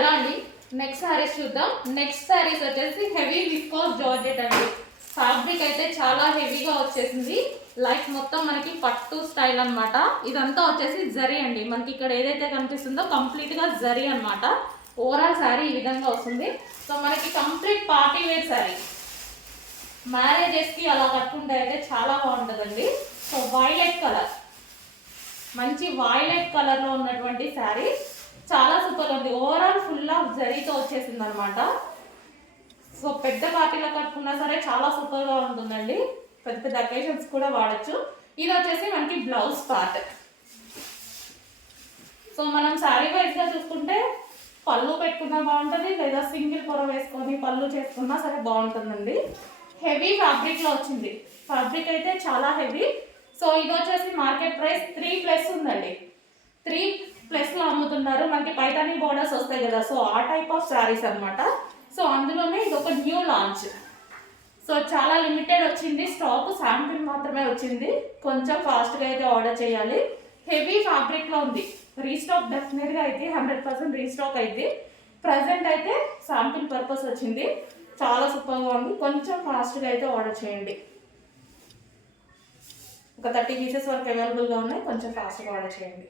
అలా అండి. నెక్స్ట్ సారీస్ చూద్దాం. నెక్స్ట్ సారీస్ వచ్చేసి హెవీ విస్కోస్ జార్జెట్ అండి. ఫ్యాబ్రిక్ అయితే చాలా హెవీగా వచ్చేసింది. లైఫ్ మొత్తం మనకి పట్టు స్టైల్ అన్నమాట. ఇదంతా వచ్చేసి జరీ అండి. మనకి ఇక్కడ ఏదైతే కనిపిస్తుందో కంప్లీట్గా జరీ అన్నమాట. ఓవరాల్ శారీ ఈ విధంగా వస్తుంది. సో మనకి కంప్లీట్ పార్టీ వేర్ శారీ మ్యారేజెస్కి అలా కట్టుకుంటే అయితే చాలా బాగుంటుందండి. సో వైలెట్ కలర్ మంచి వైలెట్ కలర్లో ఉన్నటువంటి శారీ చాలా సూపర్ ఉంది. ఓవరాల్ జరీతో వచ్చేసింది అనమాట సో పెద్ద పార్టీలో కట్టుకున్నా సరే చాలా సూపర్గా ఉంటుందండి. పెద్ద పెద్ద అకేషన్స్ కూడా వాడచ్చు. ఇది వచ్చేసి మనకి బ్లౌజ్ పార్ట్. సో మనం శారీ వైజ్గా చూసుకుంటే పళ్ళు పెట్టుకున్నా బాగుంటుంది లేదా సింగిల్ పొర వేసుకొని పళ్ళు చేసుకున్నా సరే బాగుంటుందండి. హెవీ ఫ్యాబ్రిక్లో వచ్చింది. ఫ్యాబ్రిక్ అయితే చాలా హెవీ సో ఇది వచ్చేసి మార్కెట్ ప్రైస్ త్రీ ప్లస్ ఉందండి. త్రీ ఉన్నారు. మనకి పైతానీ బోర్డర్స్ వస్తాయి కదా. సో ఆ టైప్ ఆఫ్ శారీస్ అనమాట సో అందులోనే ఇది ఒక న్యూ లాంచ్ సో చాలా లిమిటెడ్ వచ్చింది. స్టాక్ శాంపిల్ మాత్రమే వచ్చింది. కొంచెం ఫాస్ట్గా అయితే ఆర్డర్ చేయాలి. హెవీ ఫ్యాబ్రిక్లో ఉంది. రీస్టాక్ డెఫినెట్గా అయితే హండ్రెడ్ పర్సెంట్ రీస్టాక్ అయితే ప్రజెంట్ అయితే శాంపిల్ పర్పస్ వచ్చింది. చాలా సూపర్గా ఉంది. కొంచెం ఫాస్ట్గా అయితే ఆర్డర్ చేయండి. ఒక థర్టీ పీసెస్ వరకు అవైలబుల్గా ఉన్నాయి. కొంచెం ఫాస్ట్గా ఆర్డర్ చేయండి.